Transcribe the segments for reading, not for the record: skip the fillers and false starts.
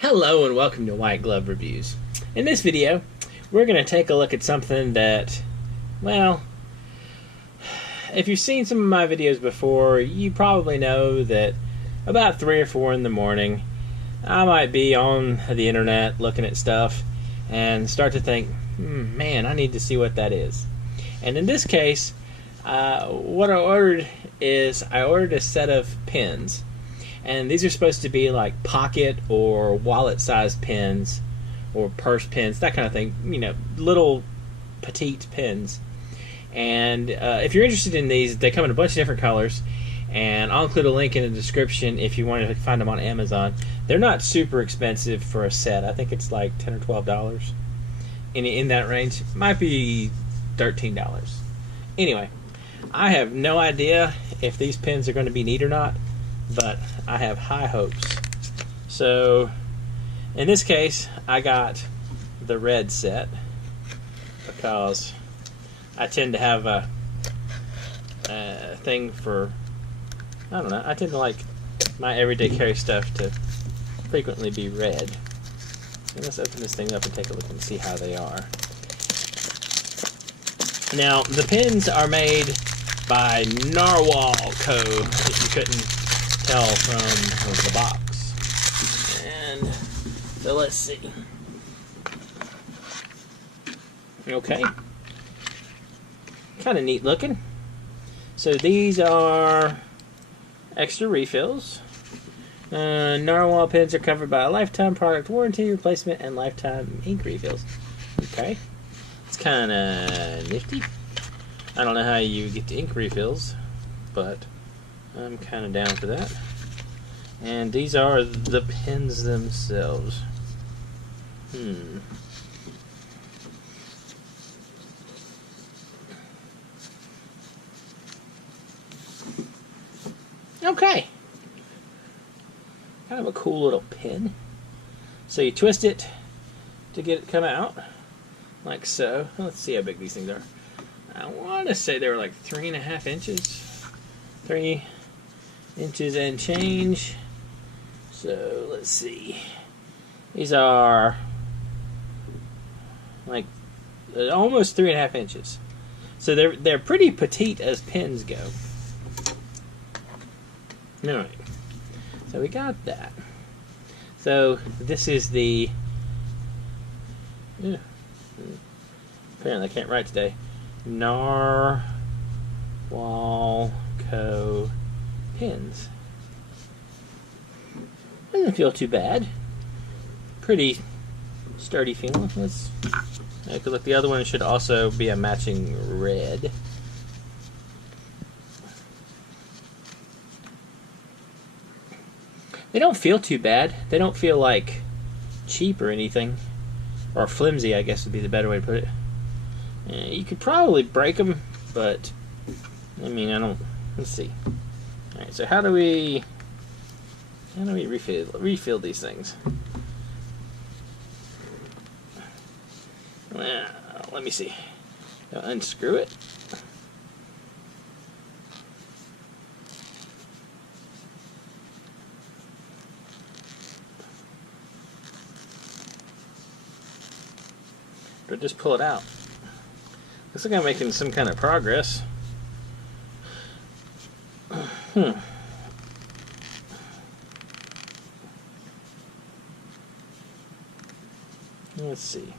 Hello and welcome to White Glove Reviews. In this video, we're going to take a look at something that, well, if you've seen some of my videos before, you probably know that about 3 or 4 in the morning, I might be on the internet looking at stuff and start to think, man, I need to see what that is. And in this case, what I ordered is I ordered a set of pins. And these are supposed to be like pocket or wallet-sized pins or purse pins, that kind of thing. You know, little petite pins. And if you're interested in these, they come in a bunch of different colors. And I'll include a link in the description if you want to find them on Amazon. They're not super expensive for a set. I think it's like $10 or $12 in that range. Might be $13. Anyway, I have no idea if these pins are going to be neat or not, but I have high hopes. So in this case, I got the red set because I tend to have a thing for, I don't know, I tend to like my everyday carry stuff to frequently be red. So let's open this thing up and take a look and see how they are. Now, the pins are made by NarwhalCo, if you couldn't tell from the box. And so let's see. Okay. Kind of neat looking. So these are extra refills. Narwhal pins are covered by a lifetime product warranty, replacement, and lifetime ink refills. Okay. It's kind of nifty. I don't know how you get the ink refills, but I'm kind of down for that. And these are the pins themselves. Okay. Kind of a cool little pin. So you twist it to get it come out, like so. Let's see how big these things are. I want to say they were like 3.5 inches. 3 inches and change. So let's see. These are like almost 3.5 inches. So they're pretty petite as pins go. Alright. So we got that. So this is the apparently I can't write today. NarwhalCo pins. Doesn't feel too bad. Pretty sturdy feeling. Let's take a look. The other one should also be a matching red. They don't feel too bad. They don't feel like cheap or anything. Or flimsy, I guess would be the better way to put it. You could probably break them, but I mean, I don't. Let's see. All right, so how do we refill these things? Well, let me see. I'll unscrew it. Or just pull it out. Looks like I'm making some kind of progress. Let's see.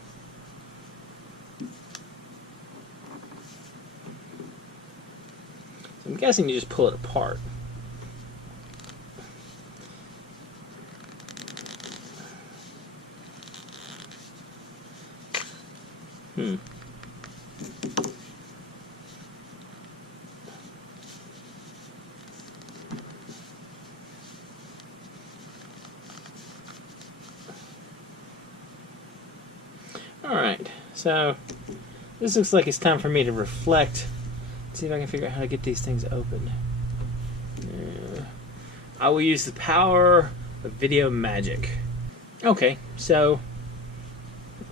I'm guessing you just pull it apart. Alright, so this looks like it's time for me to reflect. See if I can figure out how to get these things open. I will use the power of video magic. Okay, so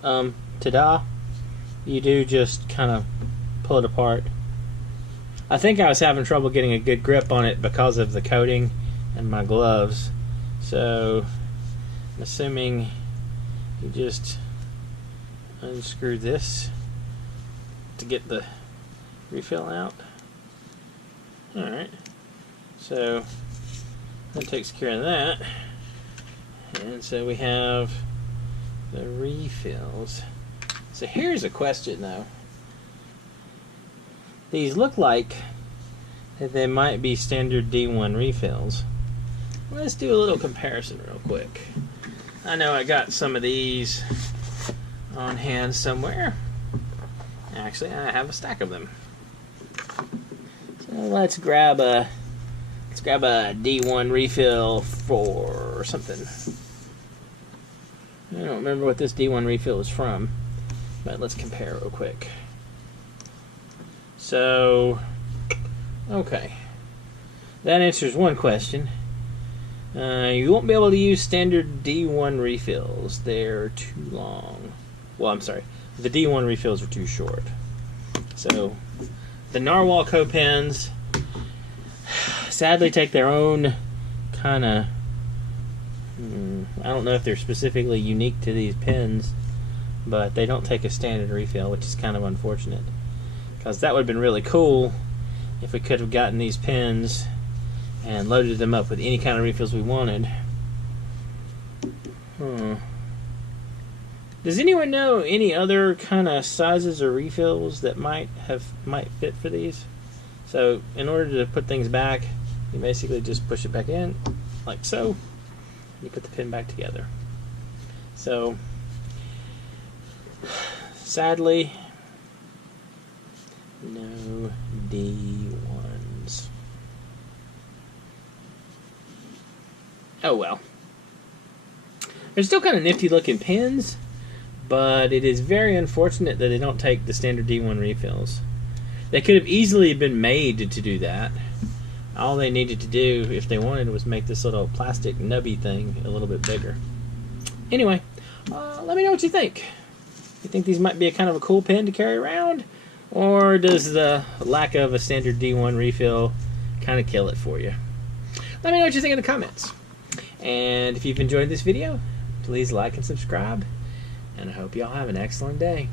ta-da. You do just kind of pull it apart. I think I was having trouble getting a good grip on it because of the coating and my gloves. So I'm assuming you just unscrew this to get the refill out. Alright, so that takes care of that. And so we have the refills. So here's a question though. These look like that they might be standard D1 refills. Let's do a little comparison real quick. I know I got some of these on hand somewhere. Actually, I have a stack of them. So let's grab a D1 refill for something. I don't remember what this D1 refill is from, but let's compare real quick. So, okay, that answers one question. You won't be able to use standard D1 refills. They're too long. Well, I'm sorry. The D1 refills are too short. So, the NarwhalCo pens sadly take their own kind of... I don't know if they're specifically unique to these pens, but they don't take a standard refill, which is kind of unfortunate. Because that would have been really cool if we could have gotten these pens and loaded them up with any kind of refills we wanted. Does anyone know any other kind of sizes or refills that might fit for these? So in order to put things back, you basically just push it back in like so. You put the pen back together. So sadly, no D1s. Oh well. They're still kind of nifty looking pens, but it is very unfortunate that they don't take the standard D1 refills. They could have easily been made to do that. All they needed to do, if they wanted, was make this little plastic nubby thing a little bit bigger. Anyway, let me know what you think. You think these might be a kind of a cool pen to carry around? Or does the lack of a standard D1 refill kind of kill it for you? Let me know what you think in the comments. And if you've enjoyed this video, please like and subscribe. And I hope y'all have an excellent day.